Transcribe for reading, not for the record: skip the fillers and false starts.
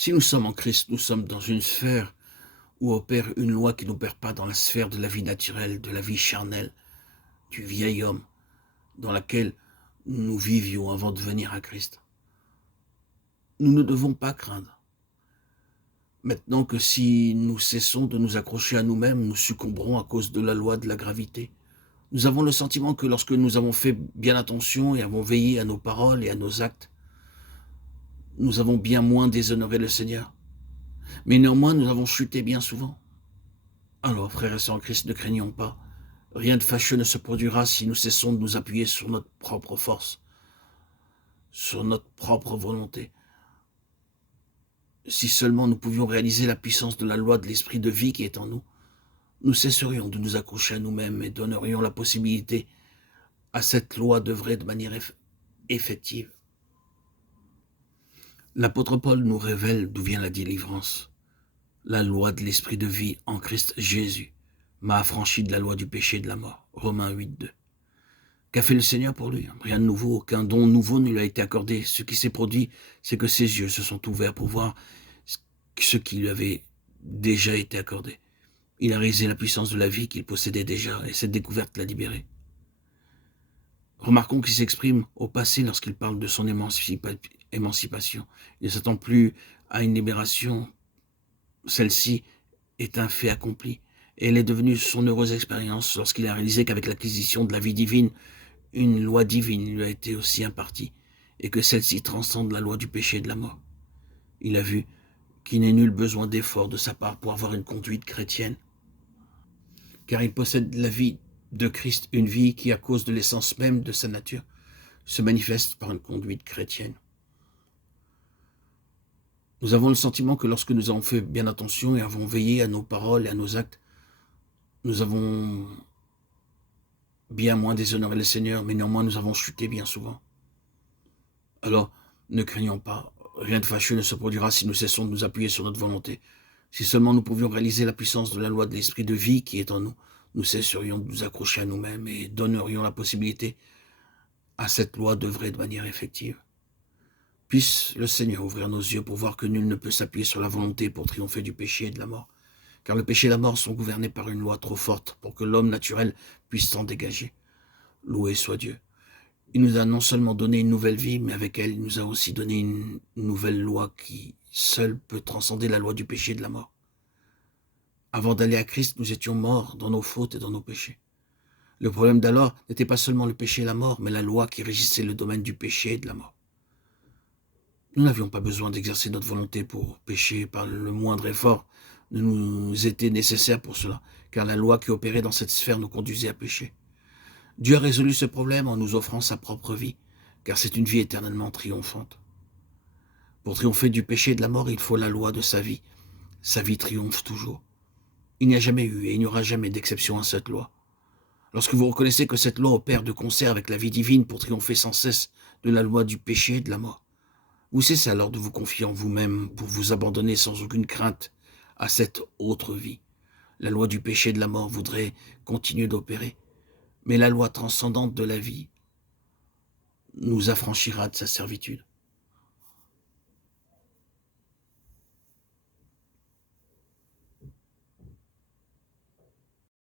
Si nous sommes en Christ, nous sommes dans une sphère où opère une loi qui n'opère pas dans la sphère de la vie naturelle, de la vie charnelle, du vieil homme, dans laquelle nous vivions avant de venir à Christ. Nous ne devons pas craindre. Maintenant que si nous cessons de nous accrocher à nous-mêmes, nous succomberons à cause de la loi de la gravité. Nous avons le sentiment que lorsque nous avons fait bien attention et avons veillé à nos paroles et à nos actes, nous avons bien moins déshonoré le Seigneur. Mais néanmoins, nous avons chuté bien souvent. Alors, frères et sœurs en Christ, ne craignons pas. Rien de fâcheux ne se produira si nous cessons de nous appuyer sur notre propre force, sur notre propre volonté. Si seulement nous pouvions réaliser la puissance de la loi de l'esprit de vie qui est en nous, nous cesserions de nous accrocher à nous-mêmes et donnerions la possibilité à cette loi d'œuvrer de manière effective. L'apôtre Paul nous révèle d'où vient la délivrance. La loi de l'esprit de vie en Christ Jésus m'a affranchi de la loi du péché et de la mort. Romains 8:2. Qu'a fait le Seigneur pour lui? Rien de nouveau, aucun don nouveau ne lui a été accordé. Ce qui s'est produit, c'est que ses yeux se sont ouverts pour voir ce qui lui avait déjà été accordé. Il a réalisé la puissance de la vie qu'il possédait déjà, et cette découverte l'a libéré. Remarquons qu'il s'exprime au passé lorsqu'il parle de son émancipation. Il ne s'attend plus à une libération. Celle-ci est un fait accompli, et elle est devenue son heureuse expérience lorsqu'il a réalisé qu'avec l'acquisition de la vie divine, une loi divine lui a été aussi impartie, et que celle-ci transcende la loi du péché et de la mort. Il a vu qu'il n'est nul besoin d'effort de sa part pour avoir une conduite chrétienne, car il possède la vie de Christ, une vie qui, à cause de l'essence même de sa nature, se manifeste par une conduite chrétienne. Nous avons le sentiment que lorsque nous avons fait bien attention et avons veillé à nos paroles et à nos actes, nous avons bien moins déshonoré le Seigneur, mais néanmoins nous avons chuté bien souvent. Alors, ne craignons pas, rien de fâcheux ne se produira si nous cessons de nous appuyer sur notre volonté. Si seulement nous pouvions réaliser la puissance de la loi de l'esprit de vie qui est en nous, nous cesserions de nous accrocher à nous-mêmes et donnerions la possibilité à cette loi d'œuvrer de manière effective. Puisse le Seigneur ouvrir nos yeux pour voir que nul ne peut s'appuyer sur la volonté pour triompher du péché et de la mort, car le péché et la mort sont gouvernés par une loi trop forte pour que l'homme naturel puisse s'en dégager. Loué soit Dieu. Il nous a non seulement donné une nouvelle vie, mais avec elle, il nous a aussi donné une nouvelle loi qui seule peut transcender la loi du péché et de la mort. Avant d'aller à Christ, nous étions morts dans nos fautes et dans nos péchés. Le problème d'alors n'était pas seulement le péché et la mort, mais la loi qui régissait le domaine du péché et de la mort. Nous n'avions pas besoin d'exercer notre volonté pour pécher par le moindre effort ne nous était nécessaire pour cela, car la loi qui opérait dans cette sphère nous conduisait à pécher. Dieu a résolu ce problème en nous offrant sa propre vie, car c'est une vie éternellement triomphante. Pour triompher du péché et de la mort, il faut la loi de sa vie. Sa vie triomphe toujours. Il n'y a jamais eu et il n'y aura jamais d'exception à cette loi. Lorsque vous reconnaissez que cette loi opère de concert avec la vie divine pour triompher sans cesse de la loi du péché et de la mort, vous cessez alors de vous confier en vous-même pour vous abandonner sans aucune crainte à cette autre vie. La loi du péché et de la mort voudrait continuer d'opérer, mais la loi transcendante de la vie nous affranchira de sa servitude.